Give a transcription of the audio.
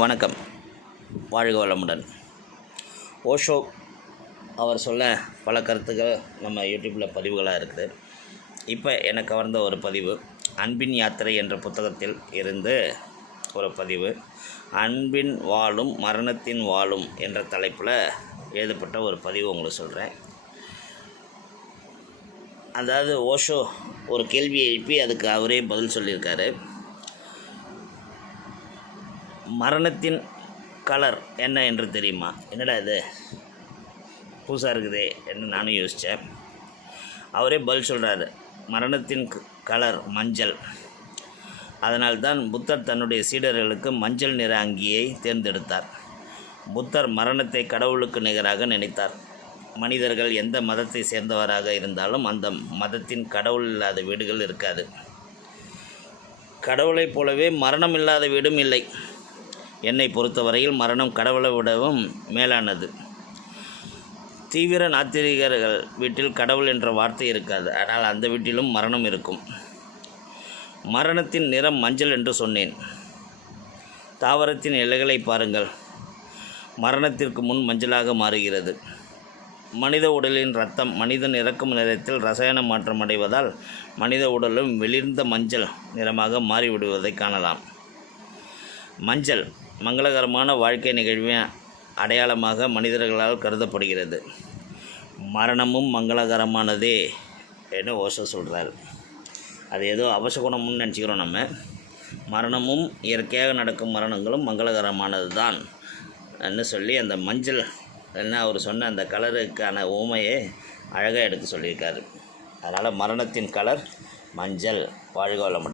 வணக்கம். வாழ்க வளமுடன். ஓஷோ அவர் சொல்ல பல கருத்துக்கள் நம்ம யூடியூப்பில் பதிவுகளாக இருக்குது. இப்போ எனக்கு கவர்ந்த ஒரு பதிவு அன்பின் யாத்திரை என்ற புத்தகத்தில் இருந்து ஒரு பதிவு. அன்பின் வாழும் மரணத்தின் வாழும் என்ற தலைப்பில் எழுதப்பட்ட ஒரு பதிவு உங்களுக்கு சொல்கிறேன். அதாவது ஓஷோ ஒரு கேள்வியை எழுப்பி அதுக்கு அவரே பதில் சொல்லியிருக்காரு. மரணத்தின் கலர் என்ன என்று தெரியுமா? என்னடா இது புதுசாக இருக்குதே என்று நானும் யோசித்தேன். அவரே பதில் சொல்கிறாரு, மரணத்தின் கலர் மஞ்சள். அதனால்தான் புத்தர் தன்னுடைய சீடர்களுக்கு மஞ்சள் நிற அங்கியை தேர்ந்தெடுத்தார். புத்தர் மரணத்தை கடவுளுக்கு நிகராக நினைத்தார். மனிதர்கள் எந்த மதத்தை சேர்ந்தவராக இருந்தாலும் அந்த மதத்தின் கடவுள் இல்லாத வீடுகள் இருக்காது. கடவுளைப் போலவே மரணம் இல்லாத வீடும் இல்லை. என்னை பொறுத்தவரையில் மரணம் கடவுளை விடவும் மேலானது. தீவிர நாத்திரிகர்கள் வீட்டில் கடவுள் என்ற வார்த்தை இருக்காது, ஆனால் அந்த வீட்டிலும் மரணம் இருக்கும். மரணத்தின் நிறம் மஞ்சள் என்று சொன்னேன். தாவரத்தின் இலைகளை பாருங்கள், மரணத்திற்கு முன் மஞ்சளாக மாறுகிறது. மனித உடலின் இரத்தம் மனிதன் இறக்கும் நேரத்தில் ரசாயன மாற்றம் அடைவதால் மனித உடலும் வெளிர்ந்த மஞ்சள் நிறமாக மாறிவிடுவதை காணலாம். மஞ்சள் மங்களகரமான வாழ்க்கை நிகழ்வின் அடையாளமாக மனிதர்களால் கருதப்படுகிறது. மரணமும் மங்களகரமானதே என்று ஓஷோ சொல்கிறார். அது ஏதோ அபசகுணம்னு நினச்சிக்கிறோம் நம்ம. மரணமும் இயற்கையாக நடக்கும் மரணங்களும் மங்களகரமானது தான் என்று சொல்லி அந்த மஞ்சள் என்ன அவர் சொன்ன அந்த கலருக்கான உவமையை அழகாக எடுத்து சொல்லியிருக்காரு. அதனால் மரணத்தின் கலர் மஞ்சள். வாழ்க வளமுடன்.